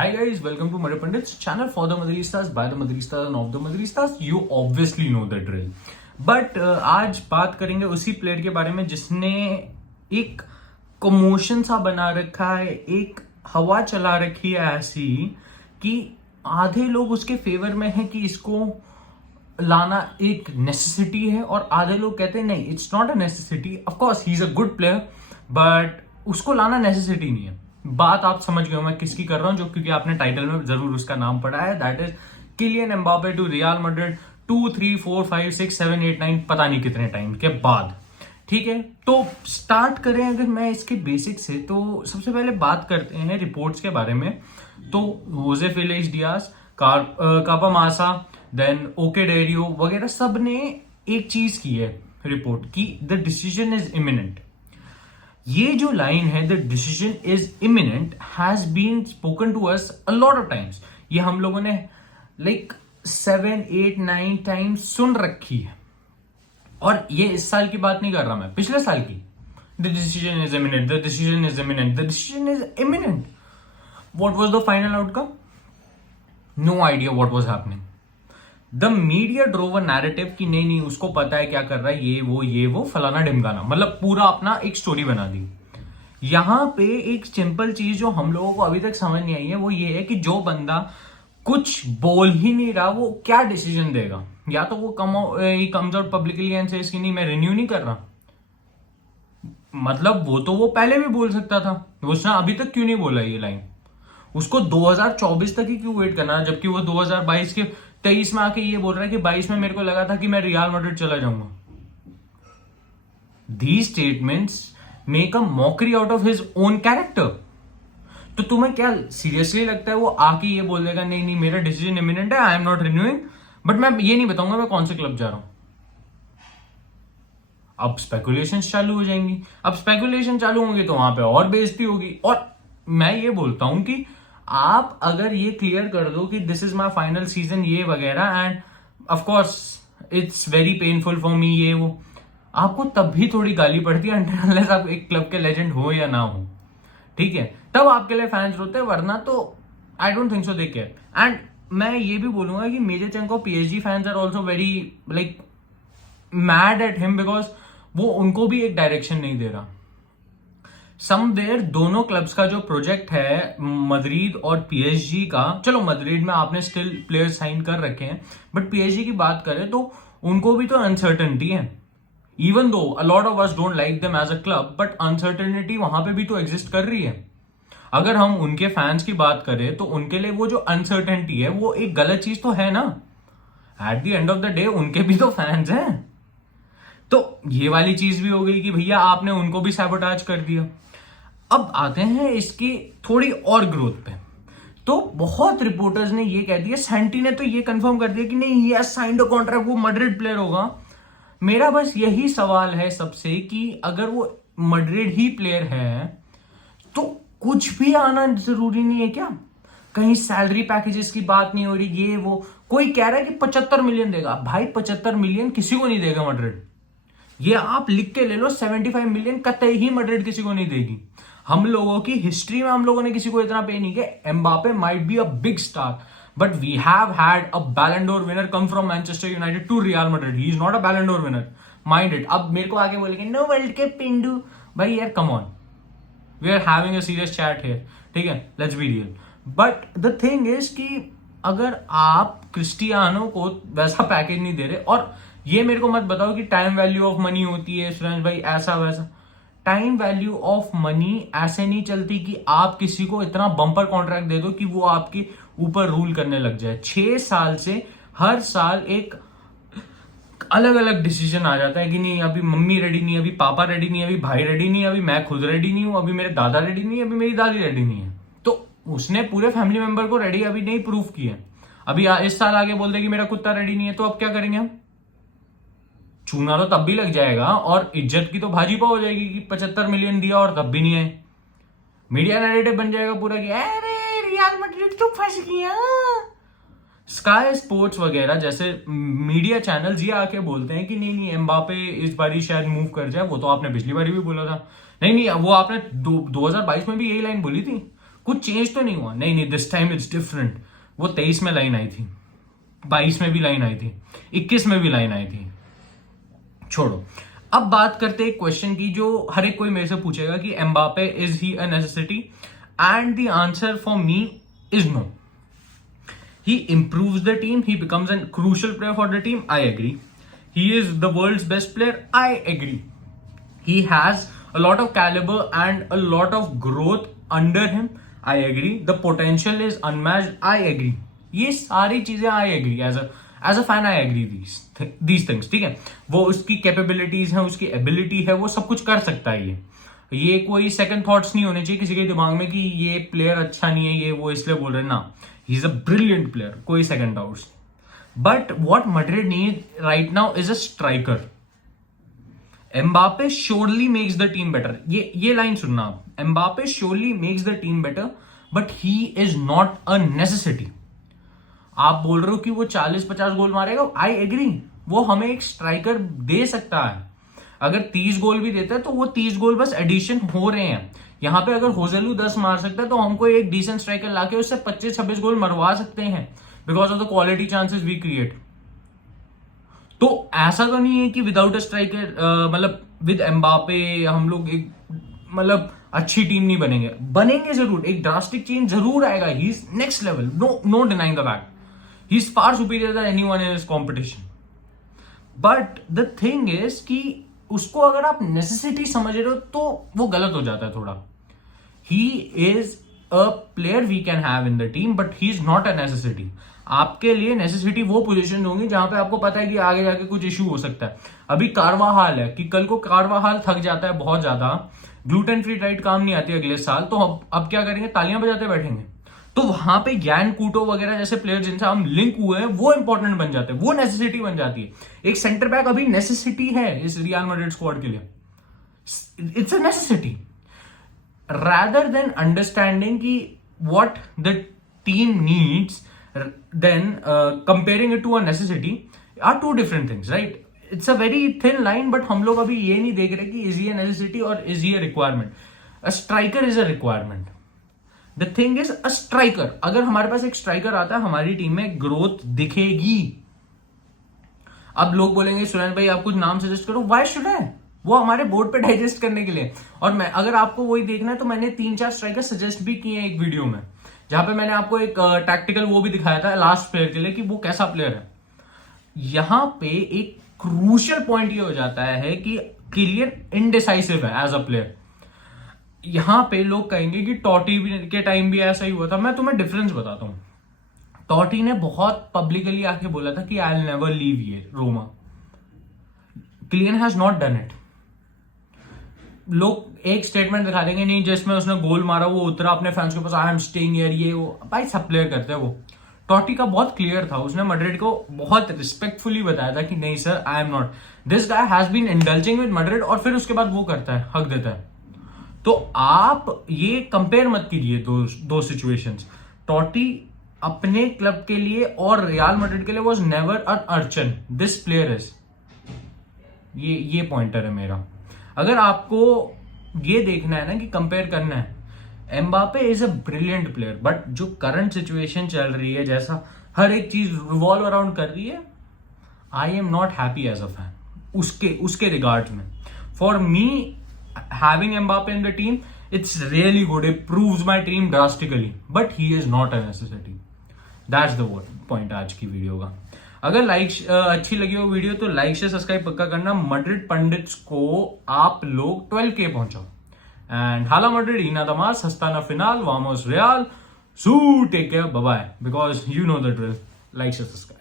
Hi guys, welcome to Murray Pandit's channel for the Madristas, by the Madristas and of the Madristas. You obviously know the drill. But आज बात करेंगे उसी player के बारे में जिसने एक कमोशन सा बना रखा है, एक हवा चला रखी है ऐसी कि आधे लोग उसके फेवर में हैं कि इसको लाना एक नेसेसिटी है और आधे लोग कहते हैं नहीं, it's not a necessity. Of course he is a good player but उसको लाना नेसेसिटी नहीं है. बात आप समझ गए हो मैं किसकी कर रहा हूं, जो क्योंकि आपने टाइटल में जरूर उसका नाम पढ़ा है. That is Kylian Mbappe to Real Madrid 2, 3, 4, 5, 6, 7, 8, 9 पता नहीं कितने टाइम के बाद. ठीक है, तो स्टार्ट करें अगर मैं इसके बेसिक से. तो सबसे पहले बात करते हैं रिपोर्ट्स के बारे में. तो होजे फेलिक्स डियाज, कापा मासा, देन ओके डेरियो वगैरह सब ने एक चीज की है रिपोर्ट की, द डिसीजन इज इमिनेंट. ये जो लाइन है the decision is imminent has been spoken to us a lot of times. ये हम लोगों ने लाइक 7, 8, 9 टाइम्स सुन रखी है. और ये इस साल की बात नहीं कर रहा मैं, पिछले साल की. The decision is imminent, the decision is imminent, the decision is imminent. What was the final outcome? No idea what was happening. The media drove a narrative कि नहीं नहीं उसको पता है क्या कर रहा है, ये वो फलाना ढिमकाना, मतलब पूरा अपना एक स्टोरी बना दी. यहां पे एक सिंपल चीज जो हम लोगों को अभी तक समझ नहीं आई है वो ये है कि जो बंदा कुछ बोल ही नहीं रहा वो क्या डिसीजन देगा. या तो वो comes out publicly and says कि नहीं मैं रिन्यू नहीं कर रहा. मतलब वो पहले भी बोल सकता था, उसने अभी तक क्यों नहीं बोला ये लाइन? उसको 2024 तक ही क्यों वेट करना, जबकि वो 2022 के 23 में आके ये बोल रहा है कि 22 में मेरे को लगा था कि मैं रियल मैड्रिड चला जाऊंगा. These statements make a mockery out of his own character. तो तुम्हें क्या सीरियसली लगता है वो आके ये बोल देगा नहीं नहीं मेरा डिसीजन इमिनेंट है, I am not renewing, but मैं ये नहीं बताऊंगा मैं कौन से क्लब जा रहा हूं. अब स्पेकुलेशन चालू हो जाएंगी. अब स्पेकुलेशन चालू होंगी तो वहां पे और बेइज्जती होगी. और मैं ये बोलता हूं कि आप अगर ये क्लियर कर दो कि this is my final season ये वगैरह, end of course it's very painful for me ये वो, आपको तब भी थोड़ी गाली पड़ती है अनलेस आप एक क्लब के लेजेंड हो या ना हो. ठीक है, तब आपके लिए फैंस रोते हैं, वरना तो I don't think so they care. And मैं ये भी बोलूंगा कि major chunk of PSG fans are also very like mad at him because वो उनको भी एक डायरेक्शन नहीं दे रहा. समवेयर दोनों क्लब्स का जो प्रोजेक्ट है मद्रिद और पीएसजी का, चलो मद्रिद में आपने स्टिल प्लेयर्स साइन कर रखे हैं, बट पीएसजी की बात करें तो उनको भी तो अनसर्टेनिटी है. Even though a lot of us don't like them as a club, but uncertainty वहां पे भी तो एग्जिस्ट कर रही है. अगर हम उनके फैंस की बात करें तो उनके लिए वो जो अनसर्टेनिटी है वो एक गलत चीज तो है ना. At the end of the day उनके भी तो फैंस हैं. तो ये वाली चीज भी हो गई कि भैया आपने उनको भी सैबोटाज कर दिया. अब आते हैं इसकी थोड़ी और ग्रोथ पे. तो बहुत रिपोर्टर्स ने ये कह दिया, सैंटी ने तो ये कंफर्म कर दिया कि नहीं he has signed a contract, वो मैड्रिड प्लेयर होगा. मेरा बस यही सवाल है सबसे कि अगर वो मैड्रिड ही प्लेयर है तो कुछ भी आना जरूरी नहीं है क्या? कहीं सैलरी पैकेजेस की बात नहीं हो रही, ये वो कोई कह रहा है कि 75 मिलियन देगा. भाई 75 मिलियन किसी को नहीं देगा मैड्रिड. ये आप लिख के ले लो, 75 मिलियन कतई ही मैड्रिड किसी को नहीं देगी. हम लोगों की हिस्ट्री में हम लोगों ने किसी को इतना पे नहीं किया. Mbappe might be a big star but we have had a Ballon d'Or winner come from Manchester United to Real Madrid. He is not a Ballon d'Or winner, mind it. अब मेरे को आगे बोलेंगे नो वर्ल्ड कप पिंडू. भाई यार come on, we are having a serious chat here. ठीक है, let's be real. But the thing is कि अगर आप क्रिस्टियानो को वैसा पैकेज नहीं दे रहे, और ये मेरे को मत बताओ कि टाइम वैल्यू ऑफ मनी होती है सुरेश भाई ऐसा वैसा. टाइम वैल्यू ऑफ मनी ऐसे नहीं चलती कि आप किसी को इतना बम्पर कॉन्ट्रैक्ट दे दो कि वो आपके ऊपर रूल करने लग जाए. 6 साल से हर साल एक अलग अलग डिसीजन आ जाता है कि नहीं अभी मम्मी रेडी नहीं, अभी पापा रेडी नहीं, अभी भाई रेडी नहीं, अभी मैं खुद रेडी नहीं हूं, अभी मेरे दादा रेडी नहीं, अभी मेरी दादी रेडी नहीं है. तो उसने पूरे फैमिली मेंबर को रेडी अभी नहीं प्रूव किया. अभी इस साल आगे बोल दे कि मेरा कुत्ता रेडी नहीं है, तो अब क्या करेंगे हम? चूना तो तब भी लग जाएगा और इज्जत की तो भाजी पाव हो जाएगी कि 75 मिलियन दिया और तब भी नहीं आए. मीडिया नैरेटिव बन जाएगा पूरा कि अरे रियल मैड्रिड तो फंस गया. स्काई स्पोर्ट्स वगैरह जैसे मीडिया चैनल्स ये आके बोलते हैं कि नहीं नहीं एम्बापे इस बारी शायद मूव कर जाए. वो तो आपने पिछली बारी भी बोला था. नहीं वो आपने 2022 में भी यही लाइन बोली थी. कुछ चेंज तो नहीं हुआ, नहीं दिस टाइम इट्स डिफरेंट। वो 23 में लाइन आई थी, 22 में भी लाइन आई थी, 21 में भी लाइन आई थी। छोड़ो, अब बात करते हैं क्वेश्चन की जो हर एक कोई मेरे से पूछेगा कि Mbappe is he a necessity, and the answer for me is no. He improves the team. He becomes a crucial player for the team. I agree. He is the world's best player. I agree. He has a lot of caliber and a lot of growth under him. I agree. The potential is unmatched. I agree. ये सारी चीजें I agree. As a fan, I agree these things. ठीक है, वो उसकी capabilities हैं, उसकी ability है, वो सब कुछ कर सकता है। ये कोई सेकंड थॉट्स नहीं होने चाहिए किसी के दिमाग में कि ये प्लेयर अच्छा नहीं है, ये वो इसलिए बोल रहे हैं ना। He is a brilliant player, कोई second doubts. But what Madrid need right now is a striker. Mbappe surely makes the team better. ये लाइन सुनना आप, Mbappe surely makes the team better but he is not a necessity. आप बोल रहे हो कि वो 40-50 गोल मारेगा, आई एग्री, वो हमें एक स्ट्राइकर दे सकता है। अगर 30 गोल भी देता है तो वो 30 गोल बस एडिशन हो रहे हैं। यहां पे अगर होजेलू 10 मार सकता है तो हमको एक डिसेंट स्ट्राइकर लाके उससे 25-26 गोल मरवा सकते हैं, because of the quality chances we create. तो ऐसा तो नहीं है कि विदाउट अ स्ट्राइकर, मतलब विद एम्बापे हम लोग एक मतलब अच्छी टीम नहीं बनेंगे जरूर, एक ड्रास्टिक चेंज जरूर आएगा। He is next level, no denying the fact, he is far superior than anyone in this competition. But the thing is कि उसको अगर आप नेसेसिटी समझ रहे हो तो वो गलत हो जाता है थोड़ा। He is a player we can have in the team but he is not a necessity. आपके लिए नेसेसिटी वो पोजीशन होंगी जहां पे आपको पता है कि आगे जाके कुछ इश्यू हो सकता है। अभी कारवाहाल है कि कल को कारवाहाल थक जाता है बहुत ज्यादा, ग्लूटेन फ्री डाइट काम नहीं आती अगले साल, तो अब क्या करेंगे, तालियां बजाते बैठेंगे। तो वहां पे ज्ञान कूटो वगैरह जैसे प्लेयर जिनसे हम लिंक हुए हैं वो इंपॉर्टेंट बन जाते हैं, वो नेसेसिटी बन जाती है। एक सेंटर बैक अभी नेसेसिटी है इस रियल मैड्रिड स्क्वाड के लिए, it's a necessity rather than understanding ki what the team needs, then comparing it to a necessity are two different things, right? It's a very thin line, but हम लोग अभी ये नहीं देख रहे कि is he a necessity or is he a requirement. A striker is a requirement. The thing is a striker, अगर हमारे पास एक स्ट्राइकर आता है हमारी टीम में ग्रोथ दिखेगी। अब लोग बोलेंगे सुरेंद्र भाई आप कुछ नाम सजेस्ट करो, why should I? वो हमारे बोर्ड पे डाइजेस्ट करने के लिए। और मैं अगर आपको वही देखना है तो मैंने 3-4 स्ट्राइकर सजेस्ट भी किए हैं एक वीडियो में, जहां पे मैंने आपको एक टैक्टिकल वो भी दिखाया था लास्ट प्लेयर के लिए कि वो कैसा प्लेयर है। यहां पे एक क्रूशियल पॉइंट ये हो जाता है कि किलियन इनडिसाइसिव है एज अ प्लेयर। यहां पे लोग कहेंगे कि टॉटी के टाइम भी ऐसा ही हुआ था। मैं तुम्हें डिफरेंस बताता हूं। टॉटी ने बहुत पब्लिकली आके बोला था कि आई विल नेवर लीव ये Roma. Kylian has not done it. लोग एक स्टेटमेंट दिखा देंगे नहीं जिसमें उसने गोल मारा वो उतरा अपने फैंस के पास, आई एम स्टेइंग हियर, ये वो भाई सब प्लेयर करते हैं वो। टॉटी का बहुत क्लियर था, उसने मैड्रिड को बहुत रिस्पेक्टफुली बताया था कि नहीं sir I am not, this guy has been indulging with Madrid, और फिर उसके बाद वो करता है, हक देता है। तो आप ये कंपेयर मत कीजिए दो सिचुएशंस। टॉटी अपने क्लब के लिए और रियल मैड्रिड के लिए वाज नेवर एन अर्चन, दिस प्लेयर इज। ये पॉइंटर है मेरा। अगर आपको ये देखना है ना कि कंपेयर करना है, Mbappe is a brilliant player, but जो करंट सिचुएशन चल रही है, जैसा हर एक चीज रिवॉल्व अराउंड कर रही है, I am not happy as a fan उसके रिगार्ड में। For me having Mbappe in the team it's really good, it proves my team drastically, but he is not a necessity. That's the point आज की video का। अगर अच्छी लगी हो video तो लाइक से सब्सक्राइब पक्का करना। मैड्रिड पंडित्स को आप लोग 12K पहुंचाओ। एंड हाला Madrid y nada más, hasta la final, vamos Real, su take care, bye bye, because you know the drill. Like से सब्सक्राइब।